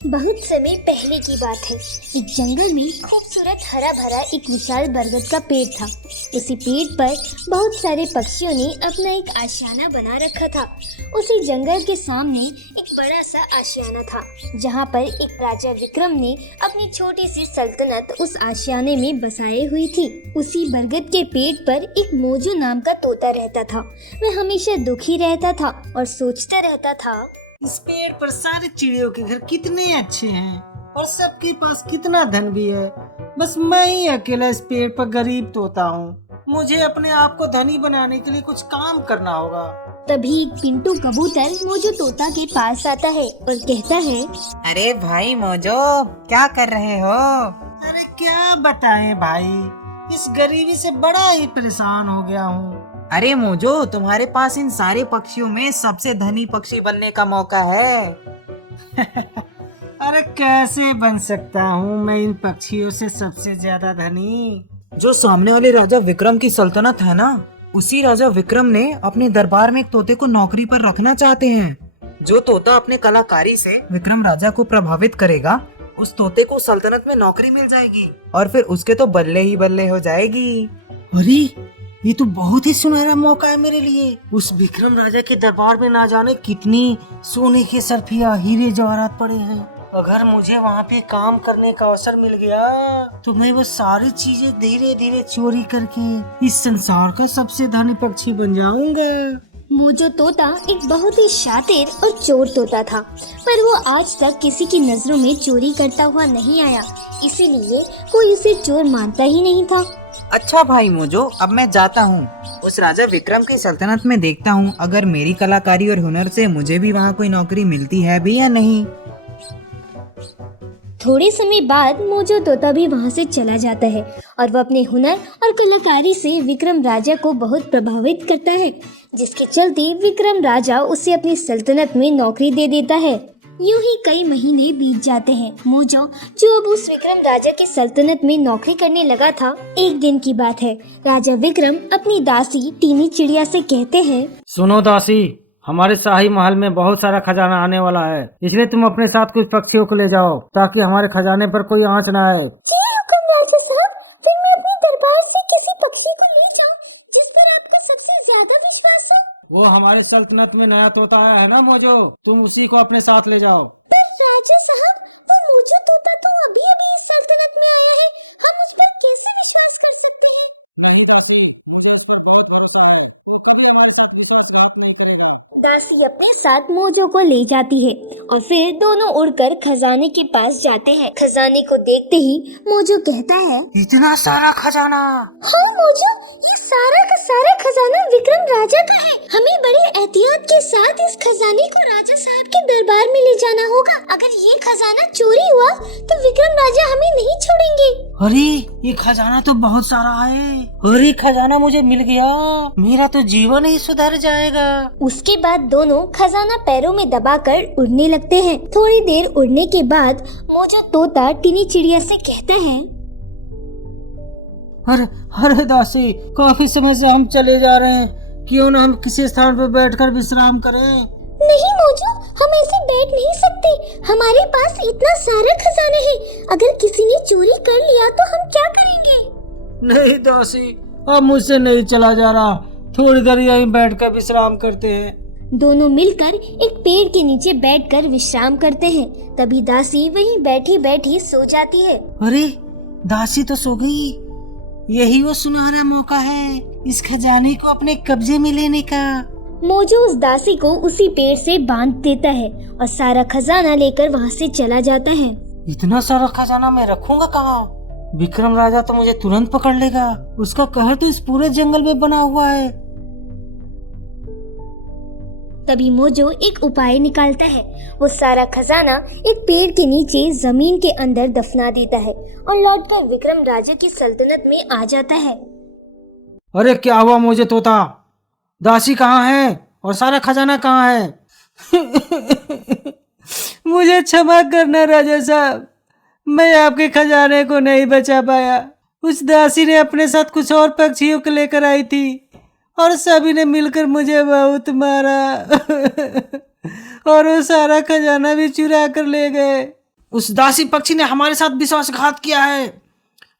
बहुत समय पहले की बात है। एक जंगल में खूबसूरत हरा भरा एक विशाल बरगद का पेड़ था। उसी पेड़ पर बहुत सारे पक्षियों ने अपना एक आशियाना बना रखा था। उसी जंगल के सामने एक बड़ा सा आशियाना था, जहाँ पर एक राजा विक्रम ने अपनी छोटी सी सल्तनत उस आशियाने में बसाए हुई थी। उसी बरगद के पेड़ पर एक मोजू नाम का तोता रहता था। वह हमेशा दुखी रहता था और सोचता रहता था, इस पेड़ पर सारे चिड़ियों के घर कितने अच्छे हैं और सबके पास कितना धन भी है। बस मैं ही अकेला इस पेड़ पर गरीब तोता हूँ। मुझे अपने आप को धनी बनाने के लिए कुछ काम करना होगा। तभी एक पिंटू कबूतर मोजू तोता के पास आता है और कहता है, अरे भाई मोजो, क्या कर रहे हो? अरे क्या बताएं भाई, इस गरीबी से बड़ा ही परेशान हो गया हूँ। अरे मोजो, तुम्हारे पास इन सारे पक्षियों में सबसे धनी पक्षी बनने का मौका है। अरे कैसे बन सकता हूँ मैं इन पक्षियों से सबसे ज्यादा धनी? जो सामने वाले राजा विक्रम की सल्तनत है ना, उसी राजा विक्रम ने अपने दरबार में एक तोते को नौकरी पर रखना चाहते हैं। जो तोता अपने कलाकारी से विक्रम राजा को प्रभावित करेगा, उस तोते को सल्तनत में नौकरी मिल जाएगी और फिर उसके तो बल्ले ही बल्ले हो जाएगी। अरे ये तो बहुत ही सुनहरा मौका है मेरे लिए। उस विक्रम राजा के दरबार में ना जाने कितनी सोने के सरफिया हीरे जवाहरात पड़े हैं। अगर मुझे वहाँ पे काम करने का अवसर मिल गया तो मैं वो सारी चीजें धीरे धीरे चोरी करके इस संसार का सबसे धनी पक्षी बन जाऊंगा। मोजो तोता एक बहुत ही शातिर और चोर तोता था, पर वो आज तक किसी की नजरों में चोरी करता हुआ नहीं आया, इसीलिए कोई उसे चोर मानता ही नहीं था। अच्छा भाई मोजो, अब मैं जाता हूँ। उस राजा विक्रम की सल्तनत में देखता हूँ अगर मेरी कलाकारी और हुनर से मुझे भी वहाँ कोई नौकरी मिलती है भी या नहीं। थोड़े समय बाद मोजो तोता भी वहाँ से चला जाता है और वह अपने हुनर और कलाकारी से विक्रम राजा को बहुत प्रभावित करता है, जिसके चलते विक्रम राजा उसे अपनी सल्तनत में नौकरी दे देता है। यूं ही कई महीने बीत जाते हैं। मोजो, जो अब उस विक्रम राजा की सल्तनत में नौकरी करने लगा था, एक दिन की बात है। राजा विक्रम अपनी दासी टीनी चिड़िया से कहते हैं, सुनो दासी, हमारे शाही महल में बहुत सारा खजाना आने वाला है, इसलिए तुम अपने साथ कुछ पक्षियों को ले जाओ ताकि हमारे खजाने पर कोई आंच न आए। वो हमारी सल्तनत में नया तोता आया है ना मोजो, तुम उसी को अपने साथ ले जाओ। दासी अपने साथ मोजो को ले जाती है और फिर दोनों उड़कर खजाने के पास जाते हैं। खजाने को देखते ही मोजो कहता है, इतना सारा खजाना! हाँ मोजो, ये सारा का सारा खजाना विक्रम राजा का है। हमें बड़े एहतियात के साथ इस खजाने को राजा साहब के दरबार में ले जाना होगा। अगर ये खजाना चोरी हुआ तो विक्रम राजा हमें नहीं छोड़ेंगे। अरे ये खजाना तो बहुत सारा है। अरे खजाना मुझे मिल गया, मेरा तो जीवन ही सुधर जाएगा। उसके बाद दोनों खजाना पैरों में दबाकर उड़ने लगते हैं। थोड़ी देर उड़ने के बाद मोजो तोता टीनी चिड़िया से कहता है, अरे अरे दासी, काफी समय से हम चले जा रहे हैं, क्यों ना हम किसी स्थान पर बैठकर विश्राम करें? नहीं मोजो, हम ऐसे बैठ नहीं सकते। हमारे पास इतना सारा खजाना है, अगर किसी ने चोरी कर लिया तो हम क्या करेंगे? नहीं दासी, अब मुझसे नहीं चला जा रहा, थोड़ी देर यहीं बैठकर विश्राम करते हैं। दोनों मिलकर एक पेड़ के नीचे बैठकर विश्राम करते हैं। तभी दासी वहीं बैठी बैठी सो जाती है। अरे दासी तो सो गई, यही वो सुनहरा मौका है इस खजाने को अपने कब्जे में लेने का। मोजो उस दासी को उसी पेड़ से बांध देता है और सारा खजाना लेकर वहाँ से चला जाता है। इतना सारा खजाना मैं रखूंगा कहाँ? विक्रम राजा तो मुझे तुरंत पकड़ लेगा, उसका कहर तो इस पूरे जंगल में बना हुआ है। तभी मोजो एक उपाय निकालता है। वो सारा खजाना एक पेड़ के नीचे जमीन के अंदर दफना देता है और लौटकर विक्रम राजा की सल्तनत में आ जाता है। अरे क्या हुआ मुझे तोता? दासी कहाँ है और सारा खजाना कहाँ है? मुझे क्षमा करना राजा साहब, मैं आपके खजाने को नहीं बचा पाया। उस दासी ने अपने साथ कुछ और पक्षियों को लेकर आई थी और सभी ने मिलकर मुझे बहुत मारा और वो सारा खजाना भी चुरा कर ले गए। उस दासी पक्षी ने हमारे साथ विश्वासघात किया है।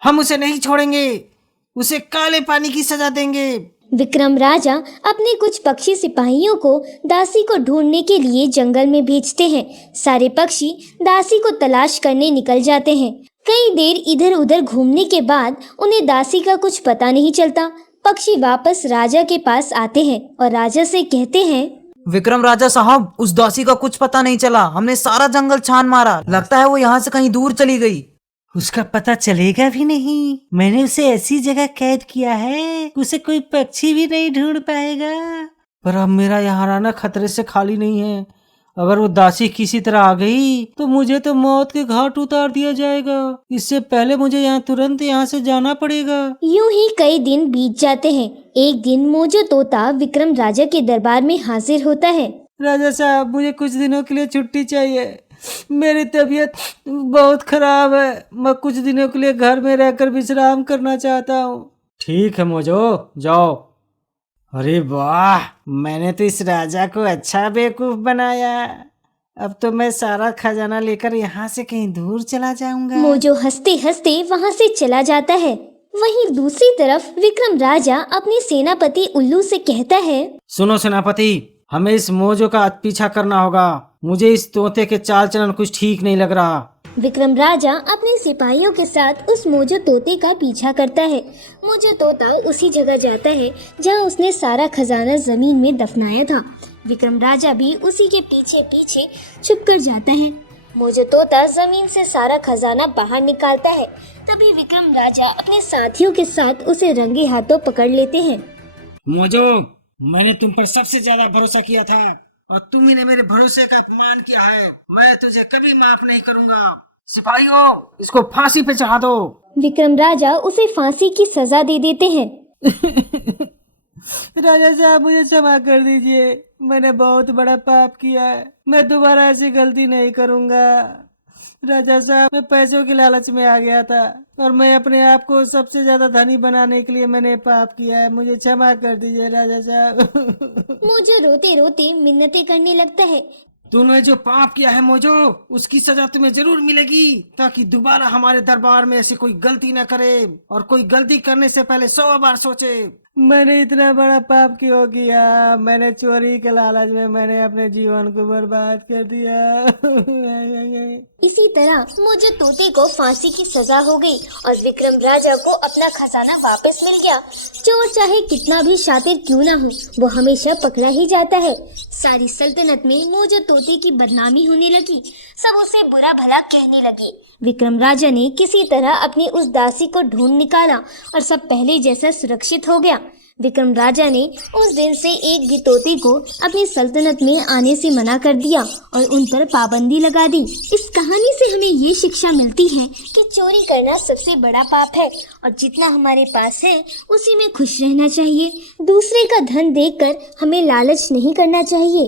हम उसे नहीं छोड़ेंगे, उसे काले पानी की सजा देंगे। विक्रम राजा अपने कुछ पक्षी सिपाहियों को दासी को ढूंढने के लिए जंगल में भेजते हैं। सारे पक्षी दासी को तलाश करने निकल जाते हैं। कई देर इधर उधर घूमने के बाद उन्हें दासी का कुछ पता नहीं चलता। पक्षी वापस राजा के पास आते हैं और राजा से कहते हैं, विक्रम राजा साहब, उस दासी का कुछ पता नहीं चला। हमने सारा जंगल छान मारा, लगता है वो यहाँ से कहीं दूर चली गई। उसका पता चलेगा भी नहीं। मैंने उसे ऐसी जगह कैद किया है उसे कोई पक्षी भी नहीं ढूंढ पाएगा। पर अब मेरा यहाँ रहना खतरे से खाली नहीं है। अगर वो दासी किसी तरह आ गई तो मुझे तो मौत के घाट उतार दिया जाएगा। इससे पहले मुझे तुरंत यहाँ से जाना पड़ेगा। यूं ही कई दिन बीत जाते हैं। एक दिन मोजो तोता विक्रम राजा के दरबार में हाजिर होता है। राजा साहब, मुझे कुछ दिनों के लिए छुट्टी चाहिए। मेरी तबीयत बहुत खराब है। मैं कुछ दिनों के लिए घर में रहकर विश्राम करना चाहता हूँ। ठीक है मोजो, जाओ। अरे वाह, मैंने तो इस राजा को अच्छा बेवकूफ बनाया। अब तो मैं सारा खजाना लेकर यहाँ से कहीं दूर चला जाऊंगा। मोजो हंसते हंसते वहाँ से चला जाता है। वहीं दूसरी तरफ विक्रम राजा अपने सेनापति उल्लू से कहता है, सुनो सेनापति, हमें इस मोजो का पीछा करना होगा। मुझे इस तोते के चाल चलन कुछ ठीक नहीं लग रहा। विक्रम राजा अपने सिपाहियों के साथ उस मोजो तोते का पीछा करता है। मोजो तोता उसी जगह जाता है जहाँ उसने सारा खजाना जमीन में दफनाया था। विक्रम राजा भी उसी के पीछे पीछे छुप कर जाता है। मोजो तोता जमीन से सारा खजाना बाहर निकालता है। तभी विक्रम राजा अपने साथियों के साथ उसे रंगे हाथों पकड़ लेते हैं। मोजो, मैंने तुम पर सबसे ज्यादा भरोसा किया था और तुम ही ने मेरे भरोसे का अपमान किया है। मैं तुझे कभी माफ नहीं करूंगा। सिपाहियों, इसको फांसी पे चढ़ा दो। विक्रम राजा उसे फांसी की सजा दे देते हैं। राजा साहब, मुझे क्षमा कर दीजिए। मैंने बहुत बड़ा पाप किया है। मैं दोबारा ऐसी गलती नहीं करूंगा। राजा साहब, मैं पैसों के लालच में आ गया था और मैं अपने आप को सबसे ज्यादा धनी बनाने के लिए मैंने पाप किया है। मुझे क्षमा कर दीजिए राजा साहब। मोजो रोते रोते मिन्नतें करने लगता है। तूने जो पाप किया है मोजो, उसकी सजा तुम्हें जरूर मिलेगी, ताकि दोबारा हमारे दरबार में ऐसी कोई गलती न करे और कोई गलती करने से पहले 100 बार सोचे। मैंने इतना बड़ा पाप क्यों किया? मैंने चोरी के लालच में मैंने अपने जीवन को बर्बाद कर दिया। इसी तरह मोजो तोते को फांसी की सजा हो गई और विक्रम राजा को अपना खजाना वापस मिल गया। चोर चाहे कितना भी शातिर क्यों ना हो, वो हमेशा पकड़ा ही जाता है। सारी सल्तनत में मोजो तोते की बदनामी होने लगी। सब उसे बुरा भला कहने लगे। विक्रम राजा ने किसी तरह अपनी उस दासी को ढूंढ निकाला और सब पहले जैसा सुरक्षित हो गया। विक्रम राजा ने उस दिन से एक भी तोते को अपनी सल्तनत में आने से मना कर दिया और उन पर पाबंदी लगा दी। इस कहानी से हमें ये शिक्षा मिलती है कि चोरी करना सबसे बड़ा पाप है और जितना हमारे पास है उसी में खुश रहना चाहिए। दूसरे का धन देखकर हमें लालच नहीं करना चाहिए।